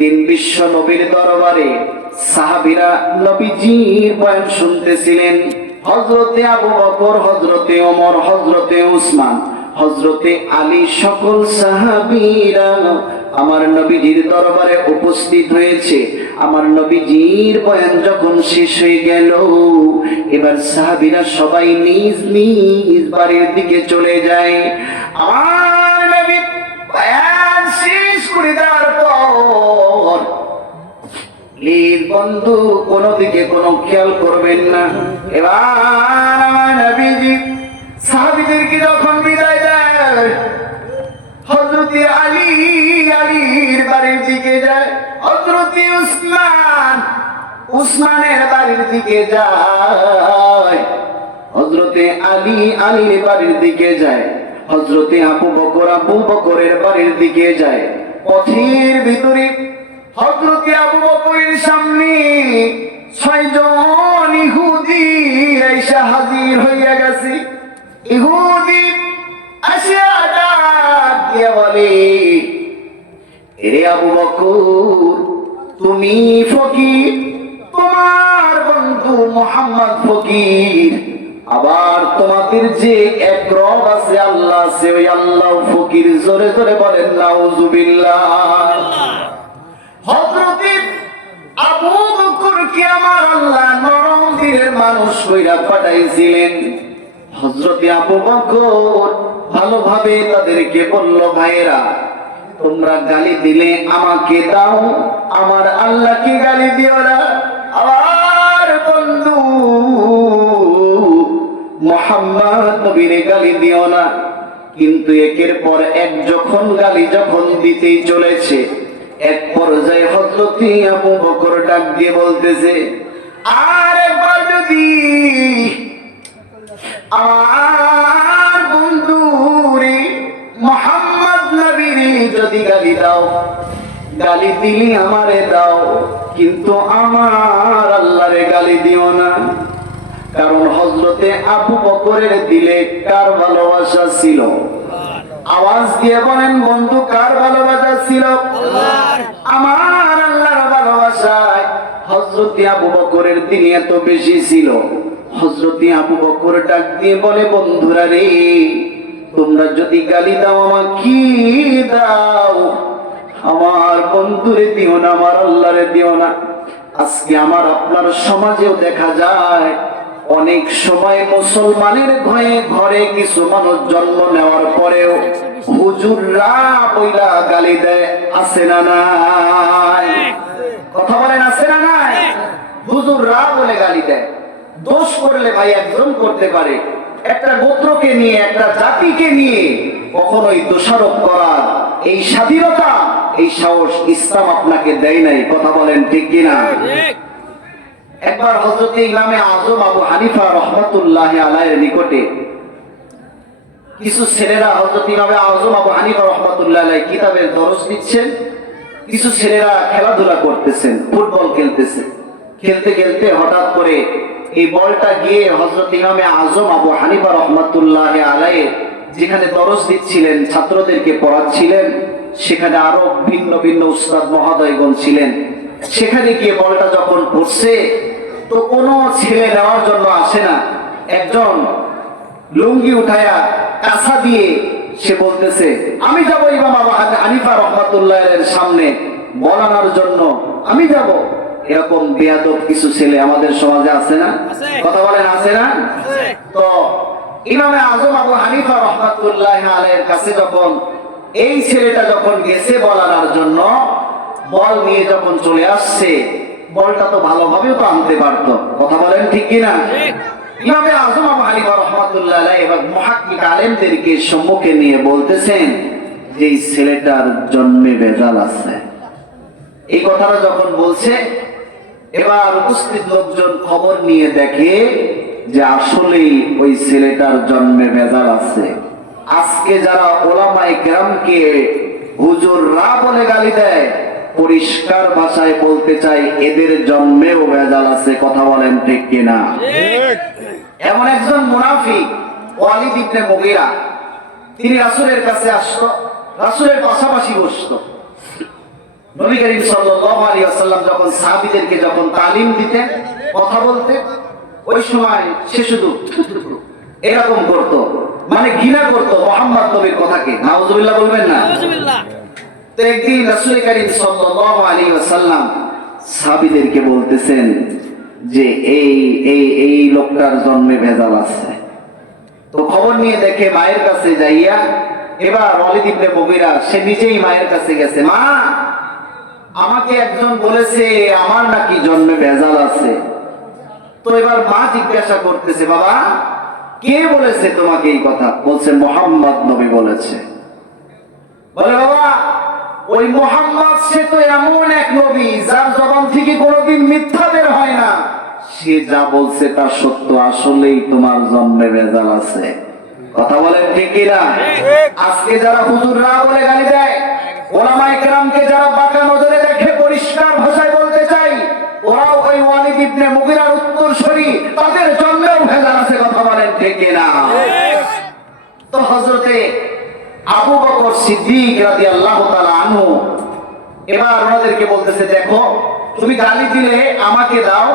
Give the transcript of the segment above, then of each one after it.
দিন বিশ্ব নবীর দরবারে সাহাবীরা নবীজির বয়ান শুনতেছিলেন। হযরতে আবু বকর, হযরতে ওমর, হযরতে উসমান, হযরতে আলী সকল সাহাবীরা আমার নবীজির দরবারে উপস্থিত হয়েছে। আমার নবীজির বয়ান যখন শেষ হয়ে গেল, এবার সাহাবীরা সবাই নিজ নিজ বাড়ির দিকে চলে যায়। আমার নবী বয়ান শেষ করে দেওয়ার পর প্লিজ বন্ধু কোনো দিকে কোনো খেয়াল করবেন না। এবার আমার নবীজি সাহাবীদেরকে যখন বিদায় দেয়, হযরতে আলী আলীর বাড়ির দিকে যায়, হযরতে উসমান উসমানের বাড়ির দিকে যায়, হযরতে আলী আলীর বাড়ির দিকে যায়, হযরতে আবু বকর আবু বকরের বাড়ির দিকে যায়। পথের ভিতরে হযরতে আবু বকরের সামনে 6 জন ইহুদি এসে হাজির হইয়া গেছে। ইহুদি আসিয়া ডাক দিয়া বলে, এরে আবু বকর, তুমি ফকির, তোমার বন্ধু মুহাম্মদ ফকির, আবার তোমাদের যে এক রব আছে, আল্লাহ আছে, ওই আল্লাহ ফকির। জোরে জোরে বলেন নাউজুবিল্লাহ। হযরতে আবু বকরকে আমার আল্লাহ নরম দিলের মানুষ কইরা পাঠাইছিলেন। হযরতে আবু বকর ভালোভাবে তাদেরকে বলল, ভাইরা তোমরা গালি দিলে আমাকে দাও, আমার আল্লাহকে গালি দিও না। আমার বন্ধু মুহাম্মদ নবীরে গালি দিও না। কিন্তু একের পর এক যখন গালি যখন দিতেই চলেছে, এক পর্যায়ে হযরতে আবু বকর ডাক দিয়ে বলতেছে, আর একবার যদি আমার বন্ধু রে মুহাম্মদ নবীরে যদি গালি দাও, গালি দিলি আমারে দাও, কিন্তু আমার আল্লাহরে গালি দিও না। কারণ হযরতে আবু বকরের দিলে কার ভালোবাসা ছিল? আওয়াজ দিয়ে বলেন বন্ধু, কার ভালোবাসা ছিল? আমার আল্লাহর ভালোবাসায় হযরতে আবু বকরের দিলে এত বেশি ছিল। হযরতে আবু বকর ডাক দিয়ে বলে, বন্ধুরা রে, তোমরা যদি গালি দাও আমাকে দাও, আমার বন্ধুরে দিও না, আমার আল্লাহরে দিও না। আজকে আমার আপনার সমাজেও দেখা যায় অনেক সময় মুসলমানের ঘরে কিছু মানুষ জন্ম নেওয়ার পরেও হুজুররা বইলা গালি দেয়। আছে না নাই? কথা বলেন, আছে না নাই? হুজুররা বলে গালি দেয়। দোষ করলে ভাই একজন করতে পারে, একটা গোত্রকে নিয়ে, একটা জাতিকে নিয়ে কখনোই দোষারোপ করার এই স্বাধীনতা, এই সাহস ইসলাম আপনাকে দেয় নাই। কথা বলেন ঠিক কিনা? একবার হযরতে ইমামে আযম আবু হানিফা রাহমাতুল্লাহি আলাইহির নিকটে কিছু ছেলেরা হযরত ইমামে আযম আবু হানিফা রাহমাতুল্লাহি আলাইহি কিতাবের দরস দিচ্ছেন। কিছু ছেলেরা খেলাধুলা করতেছেন, ফুটবল খেলতেছেন। খেলতে খেলতে হঠাৎ করে এই বলটা গিয়ে হযরত ইমামে আযম আবু হানিফা রাহমাতুল্লাহি আলাইহি যেখানে দরস দিচ্ছিলেন, ছাত্রদেরকে পড়াচ্ছিলেন, সেখানে আরো ভিন্ন ভিন্ন উস্তাদ মহোদয়গণ ছিলেন। সেখানে গিয়ে বলটা যখন পড়ছে, তো কোনো ছেলে নেওয়ার জন্য আসে না। একজন লুঙ্গি উঠায়া কাঁসা দিয়ে সে বলতেছে, আমি যাব ইমাম আবু হানিফা রাহমাতুল্লাহির সামনে বল আনার জন্য, আমি যাব। এরকম বেয়াদব কিছু ছেলে আমাদের সমাজে আছে না? কথা বলেন, আছে না? তো ইমামে আযম আবু হানিফা রাহমাতুল্লাহি আলাইহির কাছে যখন এই ছেলেটা যখন গেছে বল আনার জন্য, বল নিয়ে যখন চলে আসছে, বলটা তো ভালোভাবেও তো আনতে পারতো। কথা বলেন ঠিক কিনা? ইমামে আযম আবু হানিফা রাহমাতুল্লাহি আলাইহি এবং মুহাক্কিক আলেমদেরকে সম্মুখে নিয়ে বলতেছেন যে এই ছেলেটার জন্মে ভেজাল আছে। এই কথাটা যখন বলছে, এবার উপস্থিত লোকজন খবর নিয়ে দেখে যে আসলেই ওই ছেলেটার জন্মে ভেজাল আছে। আজকে যারা ওলামায়ে কেরামকে হুজুররা বলে গালি দেয়, পরিষ্কার ভাষায় বলতে চাই এদের জন্মেও ভেজাল আছে। কথা বলেন ঠিক কিনা? এমন একজন মুনাফিক ওয়ালিদ ইবনে মুগীরা, তিনি রাসূলের কাছে আসতো, রাসূলের পাশাপাশি বসতো। নবী করিম সাল্লাল্লাহু আলাইহি ওয়াসাল্লাম যখন সাহাবীদেরকে যখন তালিম দিতেন, কথা বলতেন, ওই সময় সে শুধু এরকম করতো, মানে ঘৃণা করতো মুহাম্মদ নবীর কথাকে। নাউজুবিল্লাহ বলবেন না? তো একদিন রাসূল করিম সাল্লাল্লাহু আলাইহি ওয়াসাল্লাম সাহাবীদেরকে বলতেছেন যে এই লোকটার জন্মে ভেজাল আছে। তো খবর নিয়ে দেখে মায়ের কাছে যাইয়া, এবার ওয়ালিদ ইবনে মুগীরা সে নিজেই মায়ের কাছে গেছে, মা আমাকে একজন বলেছে আমার নাকি জন্মে ভেজাল আছে। তো এবার মা জিজ্ঞাসা করতেছে, বাবা কে বলেছে তোমাকে এই কথা? বলছে মুহাম্মদ নবী বলেছে। বলে বাবা ওই মুহাম্মদ সে তো এমন এক নবী যার জবান থেকে কোনোদিন মিথ্যা বের হয় না, সে যা বলছে তা সত্য, আসলেই তোমার জন্মে ভেজাল আছে। কথা বলেন ঠিক কিনা? আজকে যারা হুজুররা বলে গালি দেয়, ওলামায়ে কেরামকে যারা বাঁকা নজরে দেখে, পরিষ্কার ভাষায় বলতে চাই, ওরাও ওই ওয়ালিদ ইবনে মুগীরার উত্তরসূরি, তাদের জন্মেও ভেজাল আছে। কথা বলেন ঠিক কিনা? তো হযরতে আবু বকর সিদ্দিক রাদিয়াল্লাহু তাআলা আনহু এবার ওনাদেরকে বলতেছে, দেখো তুমি গালি দিলে আমাকে দাও,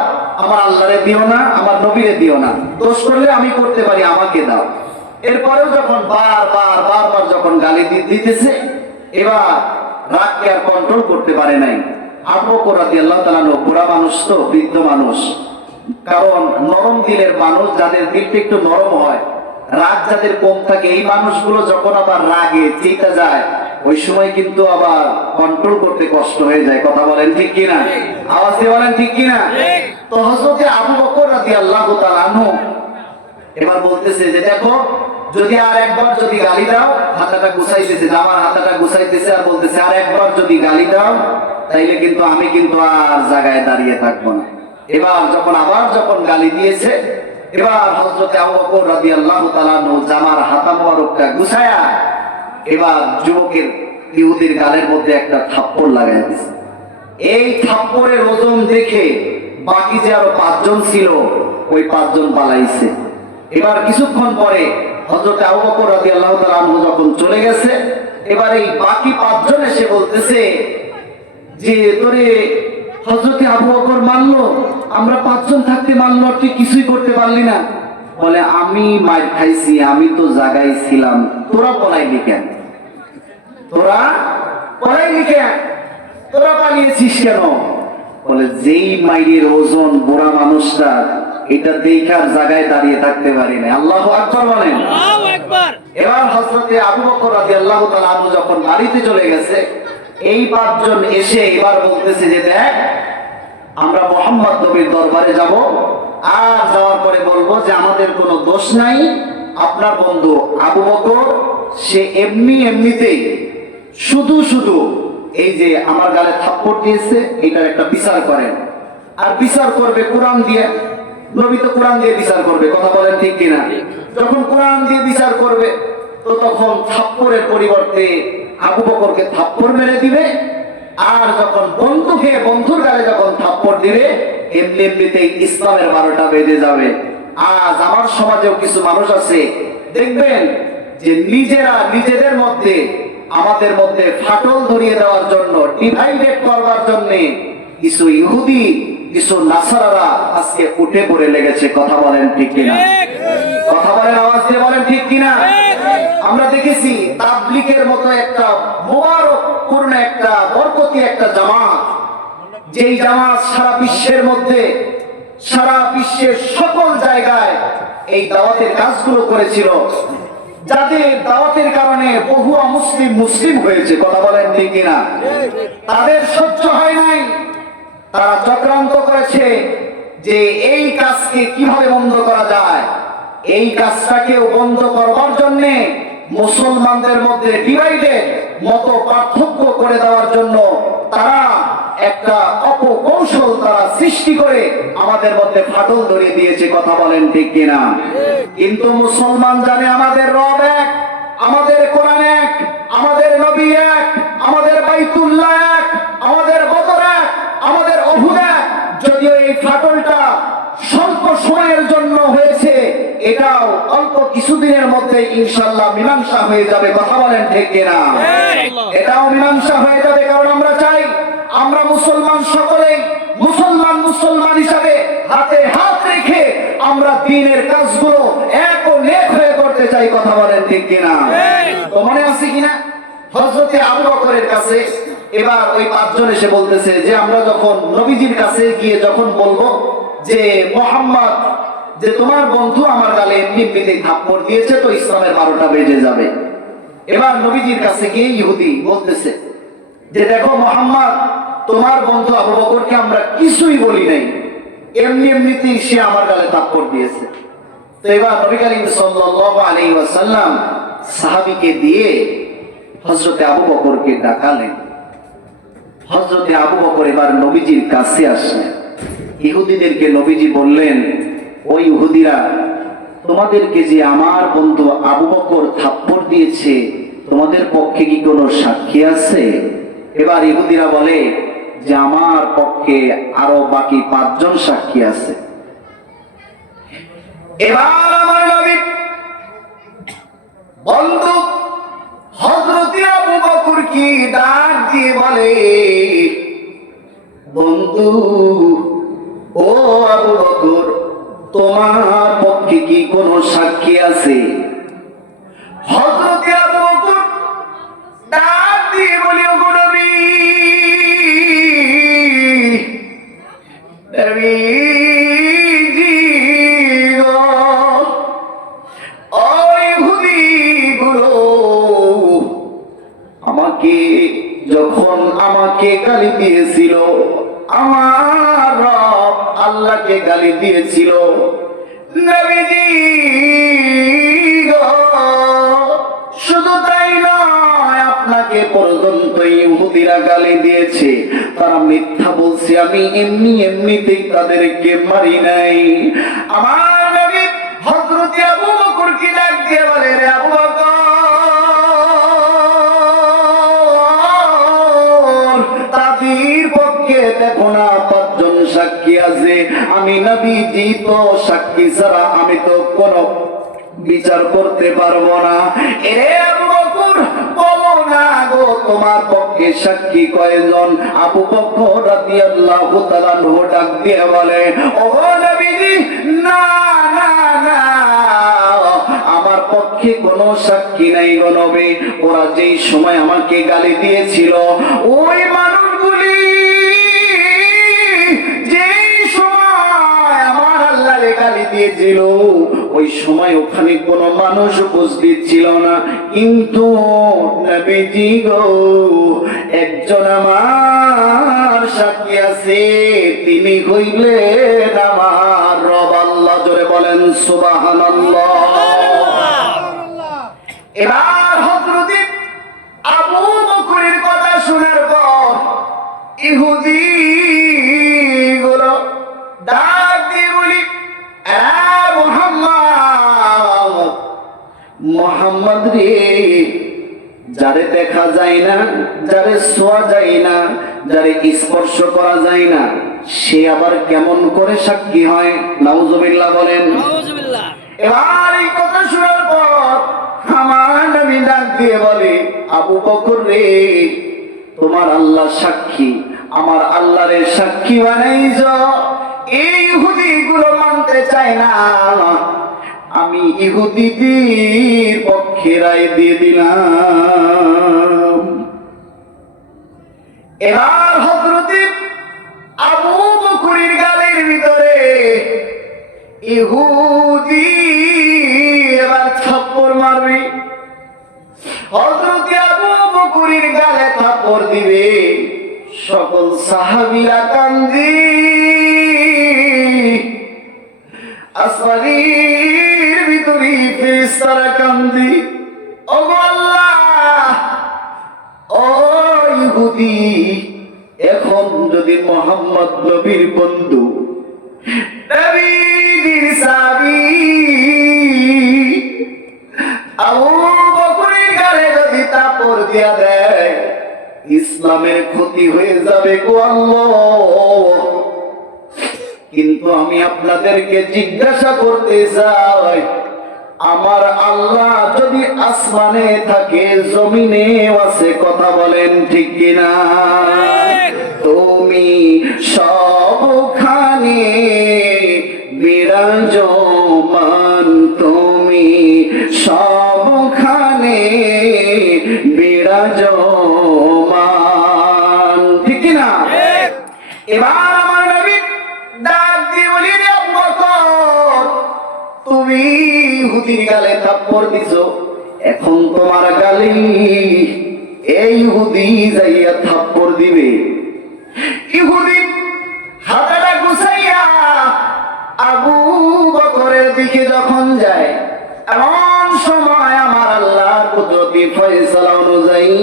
আমার আল্লাহরে দিও না, আমার নবীরে দিও না। দোষ করলে আমি করতে পারি, আমাকে দাও। এরপরেও যখন বারবার যখন গালি দিতেছে, এবার রাগকে আর কন্ট্রোল করতে পারে নাই। আবু বকর রাদিয়াল্লাহু তাআলা আনহু বুড়া মানুষ, তো বৃদ্ধ মানুষ, কারণ নরম দিলের মানুষ, যাদের দিলটা একটু নরম হয়, রাগ যাদের কম থাকে, এই মানুষগুলো যখন আবার রাগে চেতা যায়, ওই সময় কিন্তু আবার কন্ট্রোল করতে কষ্ট হয়ে যায়। কথা বলেন ঠিক কিনা? আওয়াজ দিয়ে বলেন ঠিক কিনা? তো হযরতে আবু বকর রাদিয়াল্লাহু তাআলা আনহু এবার বলতেছে যে দেখো যদি আর একবার যদি গালি দাও, হাতাটা গুছাইতেছে, জামার হাতাটা গুছাইতেছে আর বলতেছে আর একবার যদি গালি দাও তাইলে কিন্তু আমি কিন্তু আর জায়গায় দাঁড়িয়ে থাকবো না। এবার যখন গালি দিয়েছে, এবার হযরতে আবু বকর রাদিয়াল্লাহু তাআলা আনহু জামার হাতা মোবারকটা গুছায়া এবার যুবকের ইহুদির গালের মধ্যে একটা থাপ্পড় লাগাই দিয়েছে। এই থাপ্পড়ের ওজন দেখে বাকি যে আরো 5 জন ছিল, ওই 5 জন পালাইছে। এবার কিছুক্ষণ পরে হযরতে আবু বকর রাদিয়াল্লাহু তাআলা আনহু যখন চলে গেছে, এবার এই বাকি 5 জন এসে বলতেছে যে তোরে হযরতে আবু বকর মারলো, আমরা 5 জন থাকতে মারলো, তুই কিছুই করতে পারলি না। বলে আমি মার খাইছি, আমি তো জায়গায় ছিলাম, তোরা পলাইলি কেন? তোরা পালিয়েছিস কেন? বলে যেই মাইরের ওজন বুড়া মানুষটা, এটা দেখার জায়গায় দাঁড়িয়ে থাকতে পারি না। আল্লাহু আকবার বলেন। আল্লাহু আকবার। এবার হযরতে আবু বকর রাদিয়াল্লাহু তাআলা আনহু যখন বাড়িতে চলে গেছে, এই 5 জন এসে এবার বলতেছে যে দেখ আমরা মুহাম্মদ নবীর দরবারে যাব, আর যাওয়ার পরে বলবো যে আমাদের কোনো দোষ নাই, আপনার বন্ধু আবু বকর সে এমনিতেই শুধু এই যে আমার গালে থাপ্পড় দিয়েছে, এটার একটা বিচার করেন। আর বিচার করবে কোরআন দিয়ে, নবী তো কোরআন দিয়ে বিচার করবে। কথা বলেন ঠিক কিনা? যখন কোরআন দিয়ে বিচার করবে, তো তখন থাপ্পড়ের পরিবর্তে আবু বকরকে থাপ্পড় মেরে দিবে। আর যখন বন্ধুর গালে যখন থাপ্পড় দিবে, এমনিতেই ইসলামের 12টা বেজে যাবে। আজ আমার সমাজেও কিছু মানুষ আছে, দেখবেন যে নিজেদের মধ্যে আমাদের মধ্যে ফাটল ধরিয়ে দেওয়ার জন্য, ডিভাইডেড করবার জন্য কিছু ইহুদি, কিছু নাসারারা আজকে উঠে পড়ে লেগেছে। কথা বলেন ঠিক কিনা? কথা বলেন, আওয়াজ দিয়ে বলেন ঠিক কিনা? আমরা দেখেছি তাবলীগের মতো একটা মুবারকপূর্ণ একটা বরকতি একটা জামাত, যেই জামাত সারা বিশ্বের সকল জায়গায় এই দাওয়াতের কাজগুলো করেছিল, যাদের দাওয়াতের কারণে বহু মুসলিম হয়েছে। কথা বলেন ঠিক কিনা? তাদের সহ্য হয় নাই, তারা চক্রান্ত করেছে যে এই কাজকে কিভাবে বন্ধ করা যায়। এই কাজটাকেও বন্ধ করবার জন্য মুসলমানদের মধ্যে ডিভাইডেড মত পার্থক্য করে দেওয়ার জন্য তারা একটা অপকৌশল তারা সৃষ্টি করে আমাদের মধ্যে ফাটল ধরিয়ে দিয়েছে। কথা বলেন ঠিক কিনা? কিন্তু মুসলমান জানে আমাদের রব এক, আমাদের কোরআন এক, আমাদের নবী এক, আমাদের বাইতুল্লাহ এক, আমাদের বদর এক, আমাদের উহুদ এক। যদিও এই ফাটলটা স্বল্প সময়ের জন্য হয়েছে, এটাও অল্প কিছুদিনের মধ্যে ইনশাআল্লাহ মীমাংসা হয়ে যাবে। কথা বলেন ঠিক কিনা? এটাও মীমাংসা হয়ে যাবে, কারণ আমরা চাই আমরা মুসলমান সকলেই মুসলমান হিসাবে হাতে হাত রেখে আমরা দ্বীনের কাজগুলো এক ও নেক হয়ে করতে চাই। কথা বলেন ঠিক কিনা? তো মনে আছে কিনা হযরতে আবু বকরের কাছে এবার ওই পাঁচজন এসে বলতেছে যে আমরা যখন নবীজির কাছে গিয়ে যখন বলবো যে মুহাম্মদ, যে তোমার বন্ধু আমার গালে এমনিতে থাপ্পড় দিয়েছে, তো ইসলামের 12টা বেজে যাবে। এবার নবীজির কাছে গিয়ে ইহুদি বলতেছে যে দেখো মুহাম্মদ, তোমার বন্ধু আবু বকরকে আমরা কিছুই বলি নাই, এমনিতেই সে আমার গালে থাপ্পড় দিয়েছে। তো এবার নবী করিম সাল্লাল্লাহু আলাইহি ওয়াসাল্লাম সাহাবীকে দিয়ে হযরতে আবু বকরকে ডাকালেন। হযরতে আবু বকর এবার নবীজির কাছে আসলেন। ইহুদিদেরকে নবীজি বললেন, ওই ইহুদিরা, তোমাদেরকে যে আমার বন্ধু আবু বকর থাপ্পড় দিয়েছে, তোমাদের পক্ষে কি কোনো সাক্ষী আছে? এবার ইহুদিরা বলে যে আমার পক্ষে আরো বাকি 5 জন সাক্ষী আছে। এবার আমার নবী বন্ধু হযরতে আবু বকর কি ডাক দিয়ে বলে, বন্ধু ও আবু বকর, তোমার পক্ষে কি কোনো সাক্ষী আছে? হযরতে আবু বকর ডাক দিয়ে বলে, ও নবী, নবীজি গো, ওই ইহুদিগুলো আমাকে গালি দিয়েছিল, আমার রব আল্লাহকে গালি দিয়েছিল। নবীজি গো, শুধু তাই নয়, আপনাকে পর্যন্ত ইহুদিরা গালি দিয়েছে। তারা মিথ্যা বলছে, আমি এমনিতেই তাদেরকে মারি নাই। আমার নবী হযরতে আবু বকরকে ডাক দিয়ে বলে, রে আবু বকর, তাদের পক্ষে দেখো না 5 জন সাক্ষী আছে। আমি নবীজি তো সাক্ষী ছাড়া আমি তো কোনো বিচার করতে পারবো না। এরে আবু বকর, বলো না গো, তোমার পক্ষে সাক্ষী কয়জন? আবু বকর রাদিয়াল্লাহু তাআলা ডাক দিয়ে বলে, ও নবীজি, না না না, আমার পক্ষে কোনো সাক্ষী নাই গো নবী। ওরা যেই সময় আমাকে গালি দিয়েছিল, ওই মানুষগুলি যেই সময় আমার আল্লাহরে গালি দিয়েছিল, ওই সময় ওখানে কোনো মানুষ উপস্থিত ছিল না। কিন্তু নবীজি গো, একজন আমার সাক্ষী আছে, তিনি হইলেন আমার রব আল্লাহ। জোরে বলেন সুবহানাল্লাহ। এবার হযরতে আবু বকরের কথা শোনার পর ইহুদি গুলো ডাক দিয়ে বলি, মুহাম্মদ রে, যারে দেখা যায় না, যারে ছোঁয়া যায় না, যারে স্পর্শ করা যায় না, সে আবার কেমন করে সাক্ষী হয়? নাউজুবিল্লাহ বলেন। এবার এই কথা শোনার পর আমার নবী ডাক দিয়ে বলে, আবু বকর রে, তোমার আল্লাহ সাক্ষী, আমার আল্লাহরে সাক্ষী বানাইছ। এই ইহুদিগুলো মানতে চায় না, আমি ইহুদিদের পক্ষে রায় দিয়ে দিলাম। এবার হযরতে আবু বকরের গালের ভিতরে ইহুদি এবার থাপ্পড় মারবে। হযরতে আবু বকরের গালে থাপ্পড় দিবে, সকল সাহাবীরা কান্দি, আসমানের ভিতরে ফেরেশতারা কান্দি, ও আল্লাহ, ও ইহুদি, এখন যদি মুহাম্মদ নবীর বন্ধু, নবীর সাহাবী আবু বকরের গালে যদি থাপ্পড় দিয়া দেয়, ইসলামের ক্ষতি হয়ে যাবে গো আল্লাহ। কিন্তু আমি আপনাদেরকে জিজ্ঞাসা করতে চাই, আমার আল্লাহ যদি আসমানে থাকে, জমিনেও আছে। কথা বলেন ঠিক কিনা? তুমি সবখানে বিরাজমান, তুমি সবখানে বিরাজমান, ঠিক না? এবার আমার নবী ডাক দিয়ে বলি, রে আবু বকর, তুমি ইহুদির গালে থাপ্পড় দিছো, এখন তোমার গালে এই ইহুদি যাইয়া থাপ্পড় দিবে। ইহুদি হাতটা গুছাইয়া আবু বকরের দিকে যখন যায়, এমন সময় আমার আল্লাহর কুদরতি ফয়সালা অনুযায়ী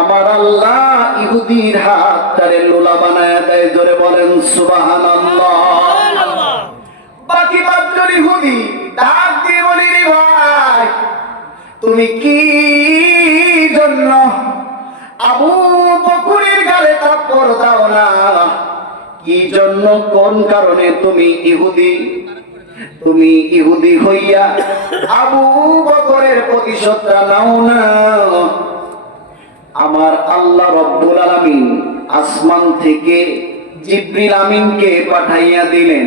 আমার আল্লাহ ইহুদির হাতটারে লোলা বানায় দেয়। জোরে বলেন সুবহানাল্লাহ। বাকি পাঁচজন ইহুদি ডাক দিয়ে বলি, রে ভাই, তুমি কি জন্য আবু বকরের গালে থাপ্পড় দাও না? কি জন্য, কোন কারণে তুমি ইহুদি হইয়া আবু বকরের প্রতিশোধটা নাও না? আমার আল্লাহ রব্বুল আলামিন আসমান থেকে জিবরিল আমিনকে পাঠাইয়া দিলেন,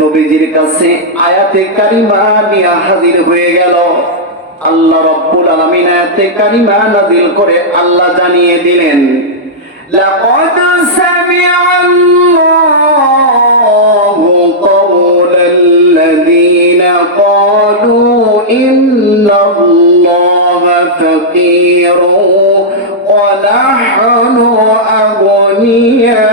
নবীজির কাছে আয়াতে কারিমা নিয়ে হাজির হয়ে গেল। আল্লাহ রব্বুল আলামিন আয়াতে কারিমা নাযিল করে আল্লাহ জানিয়ে দিলেন, লাকাদ সামিআল্লাহু কাওলাল্লাযীনা ক্বালু ইন্নাল্লাহা ফাকীরুন ওয়া নাহনু আগনিয়া।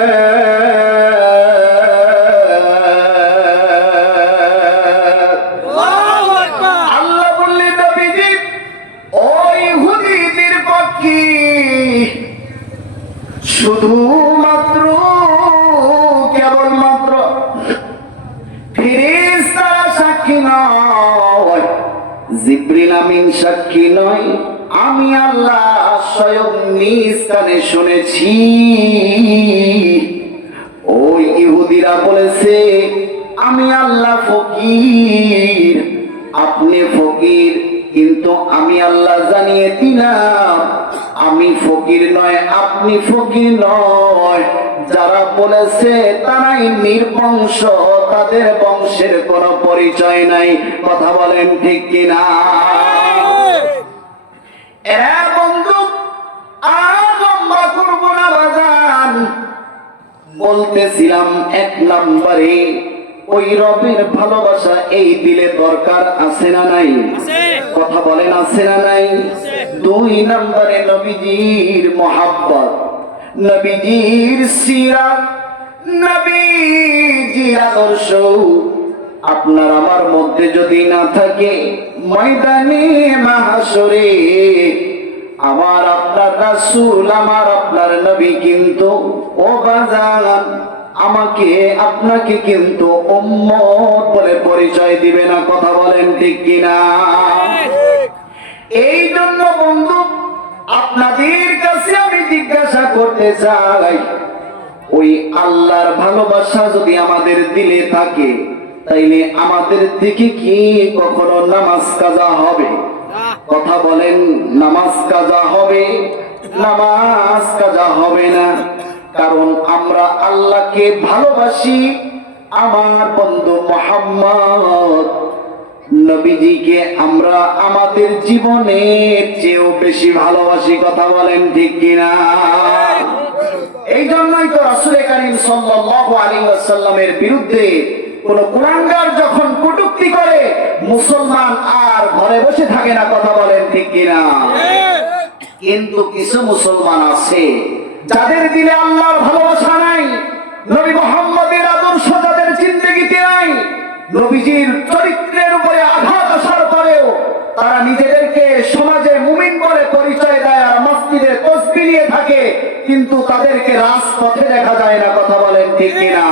শুধুমাত্র কেবলমাত্র ফেরেশতারা সাক্ষী নয়, জিবরিল আমিন সাক্ষী নয়, আমি আল্লাহ স্বয়ং নিজ কানে শুনেছি। ওই ইহুদিরা বলেছে আমি আল্লাহ ফকির, আপনি ফকির, কিন্তু আমি আল্লাহ জানিয়ে দিলাম আমি ফকির নয়, আপনি ফকির নয়। যারা বলেছে তারাই নির্বংশ, তাদের বংশের কোনো পরিচয় নাই। কথা বলেন ঠিক কিনা? এরা বন্ধু আর লম্বা করব না বাজান, বলতেছিলাম এক নম্বরে ওই রবের ভালোবাসা এই দিলে দরকার আছে না নাই? কথা বলেন আছে না নাই? দুই নম্বরে নবীজির মহাব্বত, নবীজির সিরাত, নবীজির আদর্শ আপনার আমার মধ্যে যদি না থাকে, ময়দানে মাহশরে আমার আপনার রাসূল, আমার আপনার নবী কিন্তু ও বাজান আমাকে আপনাকে কিন্তু উম্মত বলে পরিচয় দিবে না। কথা বলেন ঠিক কিনা? এই জন্য বন্ধু আপনাদের কাছে আমি জিজ্ঞাসা করতে চাই, ওই আল্লাহর ভালোবাসা যদি আমাদের দিলে থাকে, তাইলে আমাদের থেকে কি কখনো নামাজ কাজা হবে? কথা বলেন, নামাজ কাজা হবে? নামাজ কাজা হবে না, কারণ আমরা আল্লাহকে ভালোবাসি, আমার বন্ধু মুহাম্মদ নবীজিকে আমরা আমাদের জীবনের চেয়েও বেশি ভালোবাসি। কথা বলেন ঠিক কিনা? এই জন্যই তো রাসূল কারীম সাল্লাল্লাহু আলাইহি ওয়াসাল্লামের বিরুদ্ধে কোন কুলাঙ্গার যখন কটূক্তি করে, মুসলমান আর ঘরে বসে থাকে না। কথা বলেন ঠিক কিনা? কিন্তু কিছু মুসলমান আছে যাদের দিলে আল্লাহর ভালোবাসা নাই, নবী মুহাম্মদের আদর্শ যাদের জিন্দেগিতে নাই, নবীজির চরিত্রের উপরে আঘাত আসার পরেও তারা নিজেদেরকে সমাজে মুমিন বলে পরিচয় দেয় আর মসজিদে তাসবিহ নিয়ে থাকে, কিন্তু তাদেরকে রাজপথে দেখা যায় না। কথা বলেন ঠিক কিনা?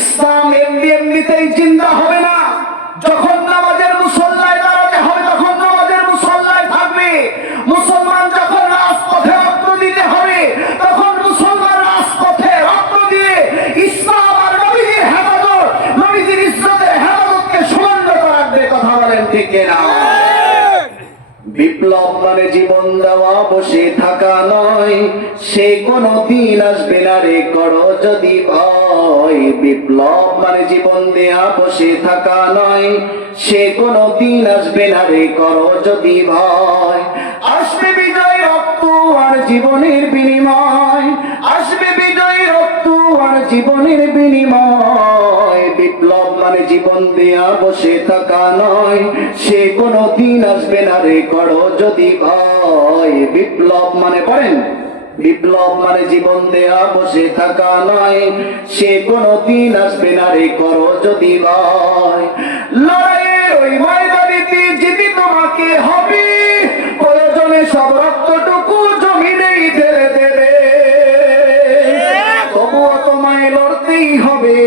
ইসলাম এমনিতেই জিন্দা হবে না। যখন নামাজের মুসল্লায় দাঁড়াতে হবে তখন নামাজের মুসল্লায় থাকবে। মুসলমান যখন রাজপথে রক্ত দিতে হবে তখন মুসলমান রাজপথে রক্ত দিয়ে ইসলাম আর নবীজির হেফাজত, নবীজির ইজ্জতের হেফাজতকে সমুন্নত রাখবে। কথা বলেন ঠিক কিনা? বিপ্লব মানে জীবন দেওয়া, বসে থাকা নয়, সে কোনো দিন আসবে না রে করো যদি ভয়। বিপ্লব মানে জীবন দেয়া, বসে থাকা নয়, সে কোনো দিন আসবে না রে করো যদি ভয়। আসবে বিজয় রক্ত আর জীবনের বিনিময়, আসবে বিজয় রক্ত আর জীবনের বিনিময়। বিপ্লব মানে জীবন দেয়া, বসে থাকা নয়, সে কোনো দিন আসবে না রে করো যদি ভয়। বিপ্লব মানে পড়েন, বিপ্লব মানে জীবন দেয়া, বসে থাকা নয়, সে কোনো দিন আসবে না রে করো যদি ভয়। লড়াইয়ের ওই ময়দানেতে যেতে তোমাকে হবে, প্রয়োজনে সব রক্তটুকু জমিনেই ঢেলে দেবে, তবুও তোমায় লড়তেই হবে,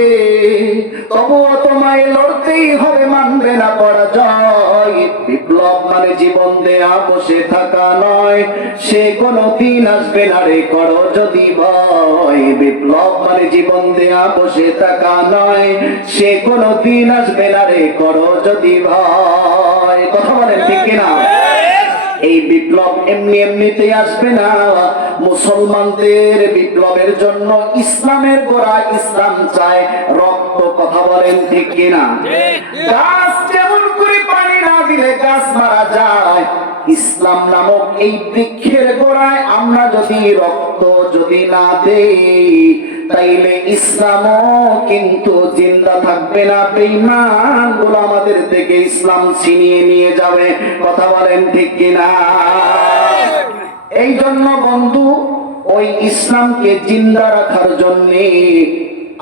তবুও তোমায় লড়তেই হবে, মানবে না পরাজয়। বিপ্লব মানে জীবন দেয়া, বসে থাকা নয়, সে কোনো দিন আসবে না রে করো যদি ভয়। বিপ্লব মানে জীবন দেয়া, বসে থাকা নয়, সে কোনো দিন আসবে না রে করো যদি ভয়। কথা বলেন ঠিক কিনা? এই বিপ্লব এমনি এমনিতে আসবে না। মুসলমানদের বিপ্লবের জন্য ইসলামের গোড়া, ইসলাম চায় রক্ত। কথা বলেন ঠিক কিনা? গাছ যেমন করে পানি না দিলে গাছ মারা যায়, ইসলাম নামক এই বৃক্ষের গোড়ায় আমরা যদি রক্ত যদি না দেই, তাইলে ইসলামও কিন্তু জিন্দা থাকবে না। বেঈমান গুলো আমাদের থেকে ইসলাম ছিনিয়ে নিয়ে যাবে। কথা বলেন ঠিক কিনা? এই জন্য বন্ধু, ওই ইসলামকে জিন্দা রাখার জন্যে,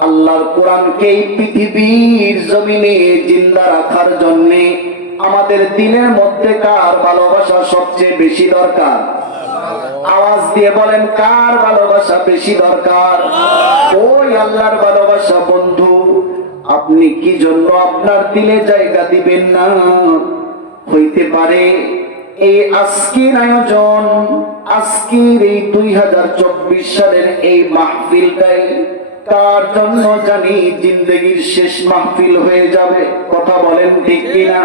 আল্লাহর কোরআনকে এই পৃথিবীর জমিনে জিন্দা রাখার জন্যে আমাদের দিনের মধ্যে কার ভালোবাসা সবচেয়ে বেশি দরকার? আওয়াজ দিয়ে বলেন, কার ভালোবাসা বেশি দরকার? ওই আল্লাহর ভালোবাসা। বন্ধু, আপনি কি জন্য আপনার দিলে জায়গা দিবেন না? হইতে পারে এই আজকের আয়োজন, আজকের এই 2024 সালের এই মাহফিলটাই তার জন্য জানি জিন্দগির শেষ মাহফিল হয়ে যাবে। কথা বলেন ঠিক কিনা?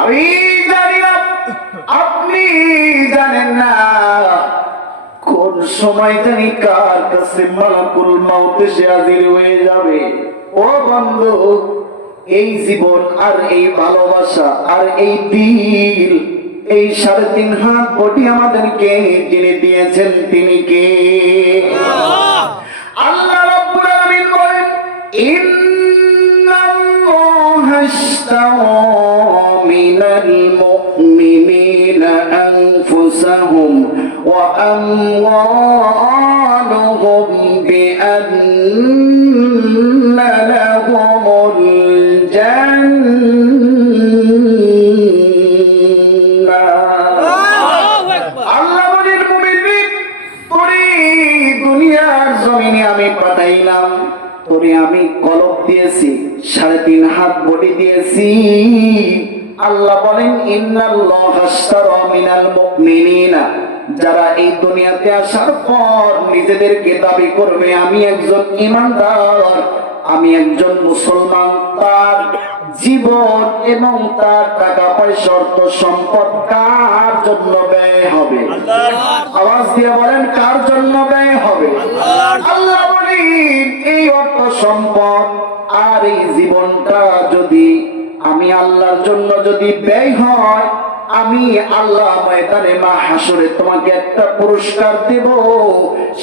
আমি জানি না, আপনি জানেন না কোন সময় জানি কার কাছে মালাকুল মাউত এসে হাজির হয়ে যাবে। ও বন্ধু, এই জীবন আর এই ভালোবাসা আর এই দিল, এই 3.5 হাত বডি আমাদেরকে যিনি দিয়েছেন তিনি কে? আল্লাহ রাব্বুল আলামিন বলেন, ইন্নাল্লাহা ইশতারা মিনাল মুমিনিনা আনফুসাহুম ওয়া আমওয়ালুহুম বিআন্না লাহুমুল জান্নাহ। আল্লাহ বলেন, মুমিন, তোরে দুনিয়ার জমিনে আমি পাঠাইলাম, তোরে আমি কলব দিয়েছি, 3.5 হাত বডি দিয়েছি। আল্লাহ বলেন, ইন্নাল্লাহা ইশতারা মিনাল মুমিনিনা, যারা এই দুনিয়াতে আসার পর নিজেদেরকে দাবি করবে আমি একজন ঈমানদার, আমি একজন মুসলমান, তার জীবন এবং তার টাকা পয়সা অর্থ সম্পদ কার জন্য ব্যয় হবে? আওয়াজ দিয়ে বলেন, কার জন্য ব্যয় হবে? আল্লাহ বলেন, এই অর্থ সম্পদ আর এই জীবনটা যদি আমি আল্লাহর জন্য যদি ব্যয় হয়, আমি আল্লাহ ময়দানে মাহশরে তোমাকে একটা পুরস্কার দেব।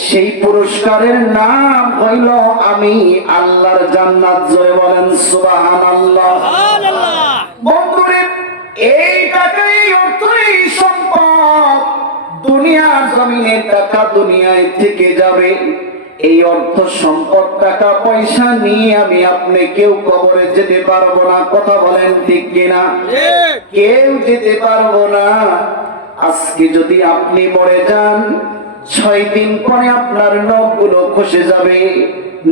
সেই পুরস্কারের নাম হইল আমি আল্লাহর জান্নাত। জয় বলেন সুবহানাল্লাহ। বন্ধুরে, এই টাকাই অর্থ, এই সম্পদ দুনিয়ার জমিনে টাকা দুনিয়ায় থেকে যাবে। এই অর্থ সম্পদ টাকা পয়সা নিয়ে আমি আপনি কেউ কবরে যেতে পারবো না। কথা বলেন ঠিক কিনা? কেউ যেতে পারবো না। আজকে যদি আপনি মরে যান, 6 দিন পরে আপনার নখগুলো খসে যাবে,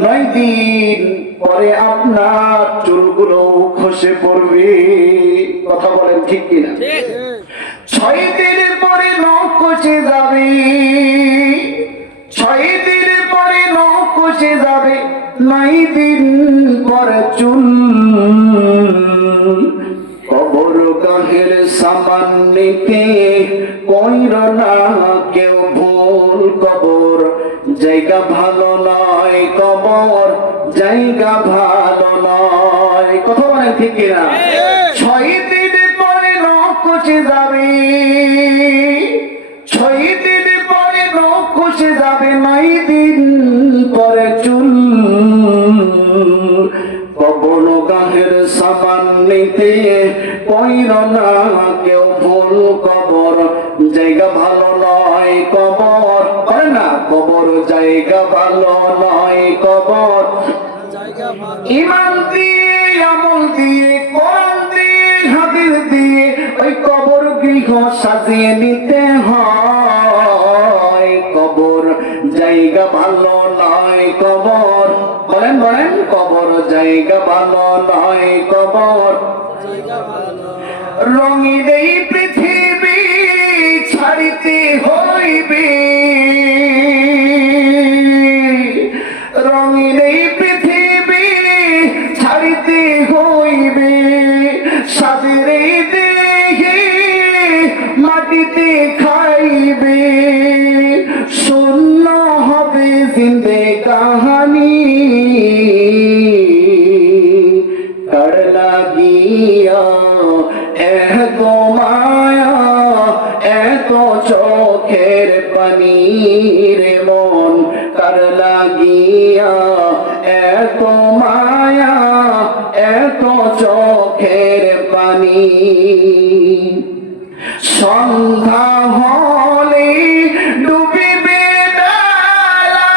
9 দিন পরে আপনার চুলগুলো খসে পড়বে। কথা বলেন ঠিক কিনা? 6 দিনের পরে নখ খসে যাবে, 6 দিনের পরে নখ খসে যাবে, 9 দিন পরে চুল কবর গাহের সামান নিতে কইর না কেউ ভুল, কবর জায়গা ভালো নয়, কবর জায়গা ভালো নয়। কথা বলেন ঠিক কিনা? 6 দিন পরে লোক কষে যাবে, 6 দিন পরে লোক কষে যাবে, 9 দিন পরে চুল। কবর গাহের সামান নিতে কইর না কেউ ভুল, কবর জায়গা ভালো নয়, কবর করে না, কবর জায়গা ভালো নয়, কবর ইমান দিয়ে আমল দিয়ে কোরআন দিয়ে হাদিস দিয়ে ওই কবর গৃহ সাজিয়ে নিতে হয়। কবর জায়গা ভালো নয়, কবর বলেন বলেন, কবর জায়গা ভালো নয়, কবর রঙিন এই পৃথিবী ছাড়িতে হইবে, রঙিন এই পৃথিবী ছাড়িতে হইবে, সাদের এই দেহে মাটিতে খাইবে, শূন্য হবে জিন্দে কাহানি, কার লাগিয়া এত মায়া এত চোখের পানি রে মন, কার লাগিয়া এত মায়া এত চোখের পানি। সন্ধ্যা হলে ডুবিবে বেলা,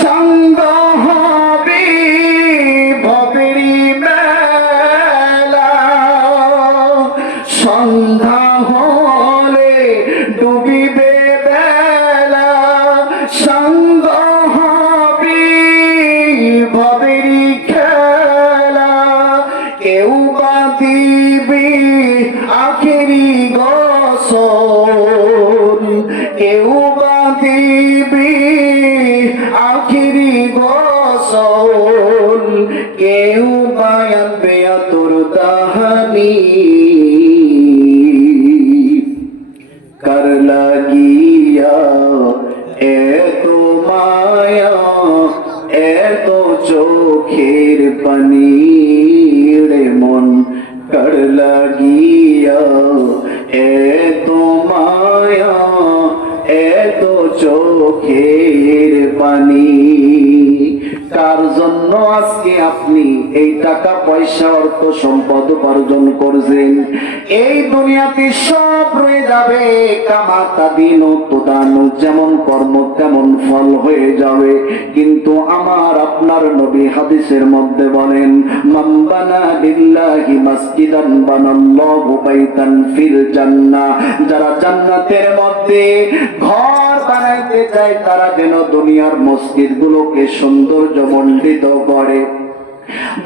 সঙ্গ হবে ভবেরি মেলা, সন্ধ্যা হলে ডুবিবে বেলা, সঙ্গ হবে ভবেরি খেলা, কেউ বা দিবে আখেরি গোসল, কেউ বা দিবে আখেরি গোসল, কেউ বা আনবে আতর দাহানি, কার লাগিয়া এত মায়া এত চোখের পানি রে মন, কার লাগিয়া এত মায়া এত চোখের পানি। কার জন্য আজকে আপনি এই টাকা পয়সা অর্থ সম্পদ উপার্জন করছেন? এই দুনিয়াতে সব রয়ে যাবে, কামাতা দিন তোদানো, যেমন কর্ম তেমন ফল হয়ে যাবে। কিন্তু আমার আপনার নবী হাদিসের মধ্যে বলেন, মান বানা লিল্লাহি মাসজিদান বানাল্লাহু বাইতান ফিল জান্নাহ, যারা জান্নাতের মধ্যে ঘর বানাইতে চায় তারা যেন দুনিয়ার মসজিদগুলোকে সৌন্দর্যমণ্ডিত করে।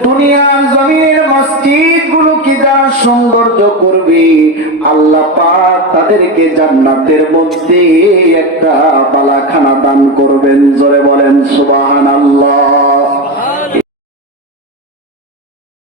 দুনিয়ার জমিনের মসজিদগুলোকে যারা সৌন্দর্য করবে, আল্লাহ পাক তাদেরকে জান্নাতের মধ্যে একটা বালাখানা দান করবেন। জোরে বলেন সুবহানাল্লাহ।